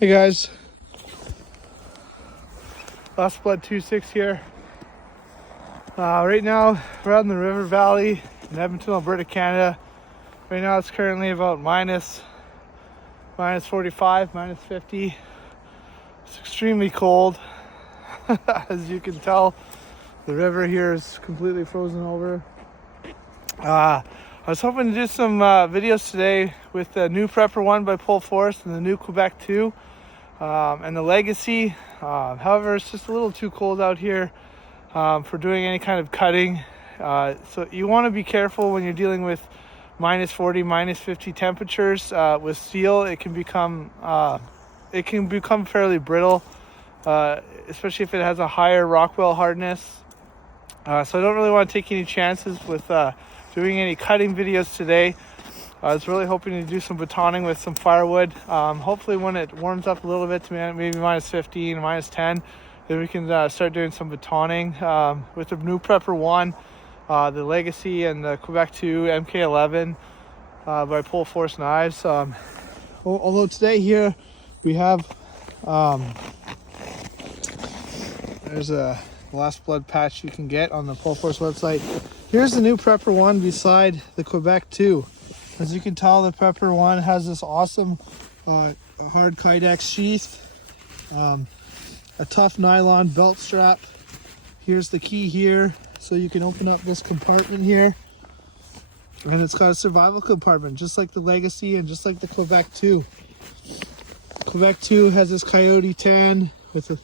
Hey guys, Lastblood 2.6 here. Right now we're out in the river valley in Edmonton, Alberta, Canada. Right now it's currently about minus 45, minus 50. It's extremely cold. As you can tell, the river here is completely frozen over. I was hoping to do some videos today with the new Prepper 1 by Pohl and the new Quebec 2 and the Legacy. However, it's just a little too cold out here for doing any kind of cutting. So you want to be careful when you're dealing with minus 40, minus 50 temperatures. With steel, it can become fairly brittle, especially if it has a higher Rockwell hardness. So I don't really want to take any chances with doing any cutting videos today. I was really hoping to do some batoning with some firewood. Hopefully when it warms up a little bit to maybe minus 15, minus 10, then we can start doing some batoning with the new Prepper 1, the Legacy, and the Quebec 2 MK11 by Pohl Force Knives. Although today here we have, there's a Lastblood patch you can get on the Pohl Force website. Here's the new Prepper 1 beside the Quebec 2. As you can tell, the Prepper 1 has this awesome hard Kydex sheath, a tough nylon belt strap. Here's the key here, so you can open up this compartment here. And it's got a survival compartment, just like the Legacy and just like the Quebec 2. Quebec 2 has this coyote tan with a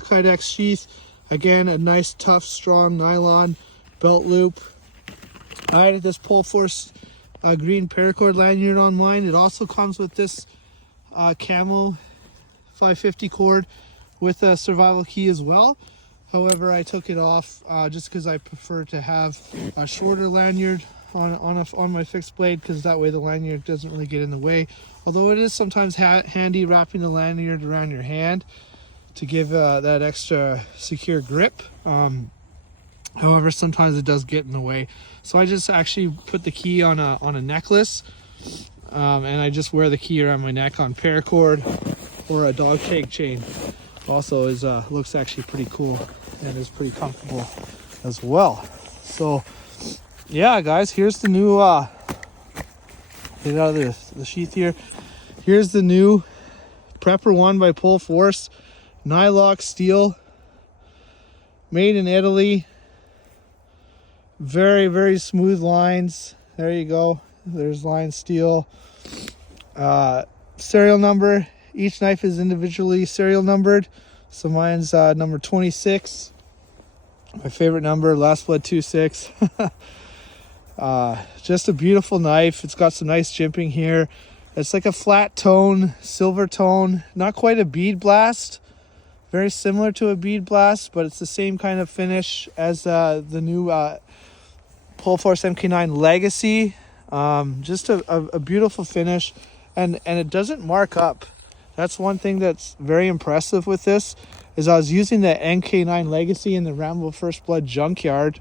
Kydex sheath. Again, a nice, tough, strong nylon belt loop. I added this Pohl Force green paracord lanyard on mine. It also comes with this camo 550 cord with a survival key as well. However, I took it off just because I prefer to have a shorter lanyard on my fixed blade, because that way the lanyard doesn't really get in the way. Although it is sometimes handy wrapping the lanyard around your hand to give that extra secure grip. However, sometimes it does get in the way. So I just actually put the key on a necklace, and I just wear the key around my neck on paracord or a dog tag chain. Also looks actually pretty cool and is pretty comfortable as well. So yeah, guys, here's the new get out of the sheath here. Here's the new Prepper 1 by Pohl Force, Nylock steel, made in Italy. Very, very smooth lines. There you go. There's line steel. Serial number. Each knife is individually serial numbered. So mine's number 26. My favorite number, Lastblood 2.6. Just a beautiful knife. It's got some nice jimping here. It's like a flat tone, silver tone. Not quite a bead blast. Very similar to a bead blast, but it's the same kind of finish as the new Pohl Force MK9 Legacy. Just a beautiful finish, and it doesn't mark up. That's one thing that's very impressive with this, is I was using the MK9 Legacy in the Rambo First Blood junkyard,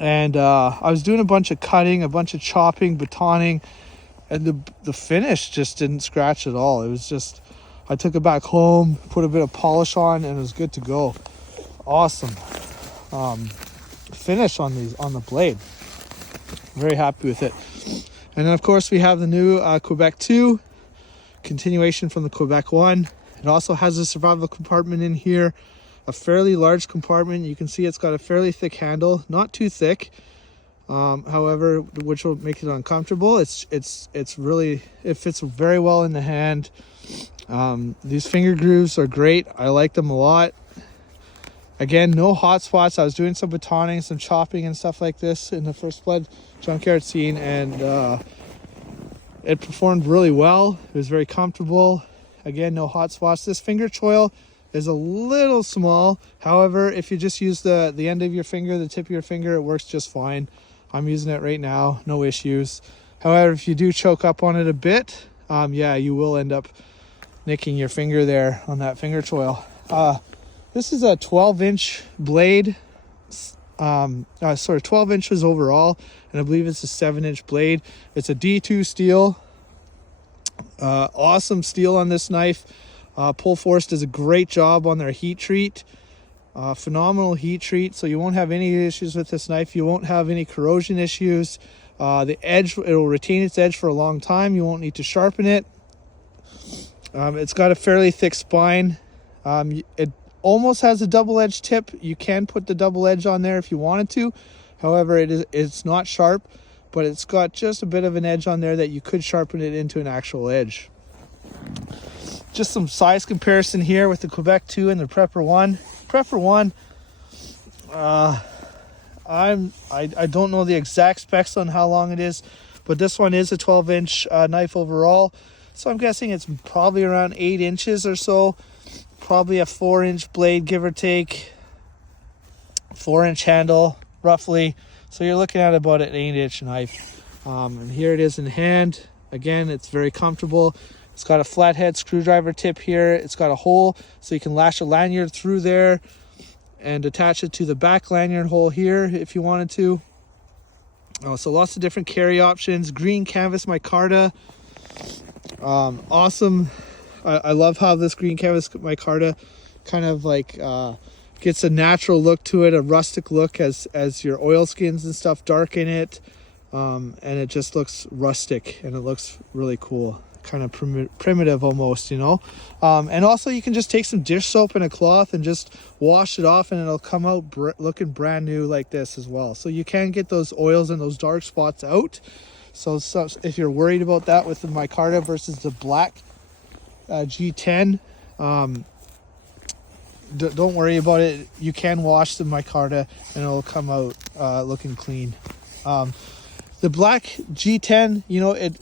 and I was doing a bunch of cutting, a bunch of chopping, batoning, and the finish just didn't scratch at all. It was just, I took it back home, put a bit of polish on, and it was good to go. Awesome finish on the blade. Very happy with it. And then of course we have the new Quebec 2, continuation from the Quebec 1. It also has a survival compartment in here, a fairly large compartment. You can see it's got a fairly thick handle, not too thick, however, which will make it uncomfortable. It fits very well in the hand. These finger grooves are great. I like them a lot. Again, no hot spots. I was doing some batoning, some chopping and stuff like this in the First Blood junkyard scene, and it performed really well. It was very comfortable. Again, no hot spots. This finger choil is a little small. However, if you just use the end of your finger, the tip of your finger, it works just fine. I'm using it right now, no issues. However, if you do choke up on it a bit, yeah, you will end up nicking your finger there on that finger choil. This is a 12-inch blade, 12 inches overall, and I believe it's a 7-inch blade. It's a D2 steel. Awesome steel on this knife. Pohl Forest does a great job on their heat treat. Phenomenal heat treat, so you won't have any issues with this knife. You won't have any corrosion issues. The edge, it'll retain its edge for a long time. You won't need to sharpen it. It's got a fairly thick spine. It almost has a double-edged tip. You can put the double edge on there if you wanted to. However, it's not sharp, but it's got just a bit of an edge on there that you could sharpen it into an actual edge. Just some size comparison here with the Quebec 2 and the Prepper 1. Prepper 1, I don't know the exact specs on how long it is, but this one is a 12-inch knife overall. So I'm guessing it's probably around 8 inches or so. Probably a 4-inch blade, give or take. 4-inch handle, roughly. So you're looking at about an 8-inch knife. And here it is in hand. Again, it's very comfortable. It's got a flathead screwdriver tip here. It's got a hole so you can lash a lanyard through there and attach it to the back lanyard hole here if you wanted to. So lots of different carry options. Green canvas micarta. Awesome. I love how this green canvas micarta kind of like gets a natural look to it, a rustic look as your oilskins and stuff darken it. And it just looks rustic and it looks really cool. Kind of primitive almost, you know. And also you can just take some dish soap and a cloth and just wash it off and it'll come out looking brand new like this as well. So you can get those oils and those dark spots out. So if you're worried about that with the micarta versus the black G10, don't worry about it. You can wash the micarta and it'll come out looking clean. The black G10, you know, it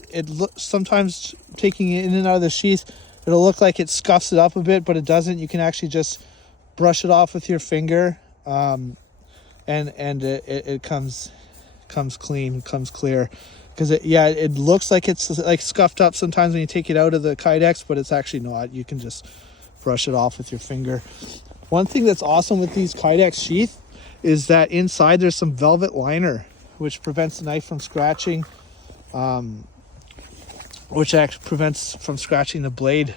sometimes taking it in and out of the sheath, it'll look like it scuffs it up a bit, but it doesn't. You can actually just brush it off with your finger, and it comes clean, comes clear. Because it looks like it's like scuffed up sometimes when you take it out of the Kydex, but it's actually not. You can just brush it off with your finger. One thing that's awesome with these Kydex sheath is that inside there's some velvet liner, which prevents the knife from scratching, which actually prevents from scratching the blade.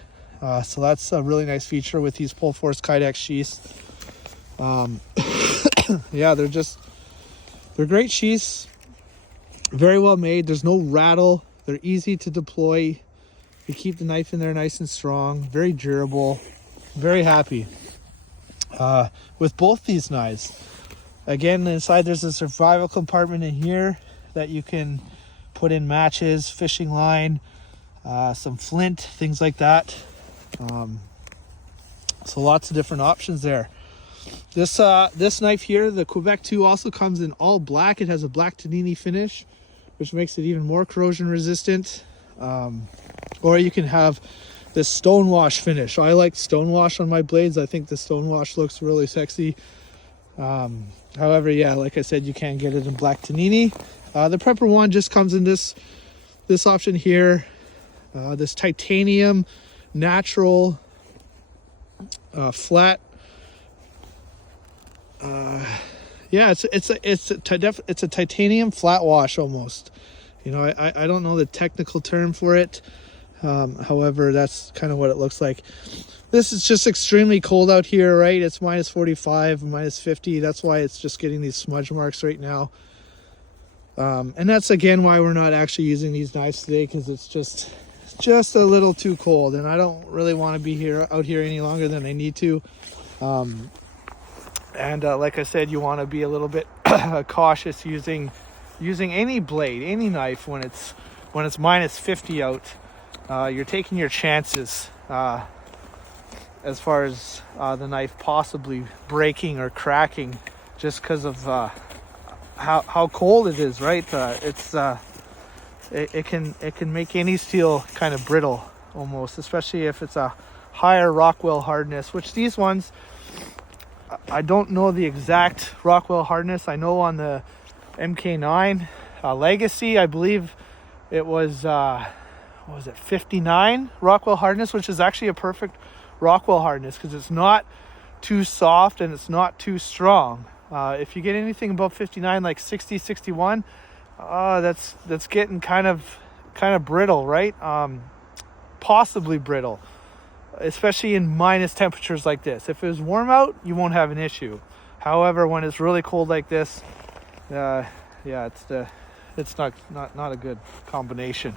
So that's a really nice feature with these Pohl Forest Kydex sheaths. Yeah, they're great sheaths, very well made. There's no rattle. They're easy to deploy. You keep the knife in there nice and strong, very durable. Very happy with both these knives. Again, inside there's a survival compartment in here that you can put in matches, fishing line, some flint, things like that. So lots of different options there. This knife here, the Quebec 2, also comes in all black. It has a black Tanini finish, which makes it even more corrosion resistant. Or you can have this stonewash finish. I like stonewash on my blades. I think the stonewash looks really sexy. However, yeah, like I said, you can get it in black Tanini. The Prepper 1 just comes in this option here. This titanium natural flat. Yeah, it's a titanium flat wash almost. You know, I don't know the technical term for it. However, that's kind of what it looks like. This is just extremely cold out here, right? It's minus 45, minus 50. That's why it's just getting these smudge marks right now. And that's again why we're not actually using these knives today, because it's just a little too cold, and I don't really want to be out here any longer than I need to. Like I said, you want to be a little bit cautious using any blade, any knife when it's minus 50 out. You're taking your chances as far as the knife possibly breaking or cracking, just because of how cold it is, right? It can make any steel kind of brittle almost, especially if it's a higher Rockwell hardness, which these ones, I don't know the exact Rockwell hardness. I know on the MK9 Legacy, I believe it was 59 Rockwell hardness, which is actually a perfect Rockwell hardness because it's not too soft and it's not too strong. If you get anything above 59, like 60, 61, that's getting kind of brittle, right? Possibly brittle. especially in minus temperatures like this. If it was warm out, you won't have an issue. However, when it's really cold like this, yeah, it's not a good combination.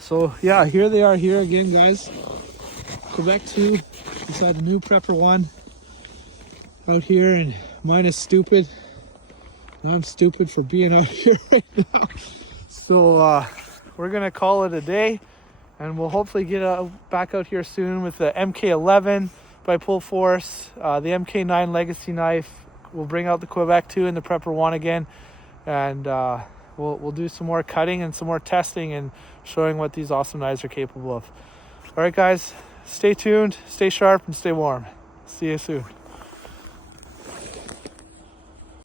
So yeah, here they are here again, guys. Quebec 2 beside the new Prepper 1 out here, and mine is stupid. I'm stupid for being out here right now. So we're gonna call it a day, and we'll hopefully get back out here soon with the MK11 by Pohl Force, the MK9 Legacy knife. We'll bring out the Quebec 2 and the Prepper 1 again, and we'll do some more cutting and some more testing and showing what these awesome knives are capable of. All right, guys, stay tuned, stay sharp, and stay warm. See you soon.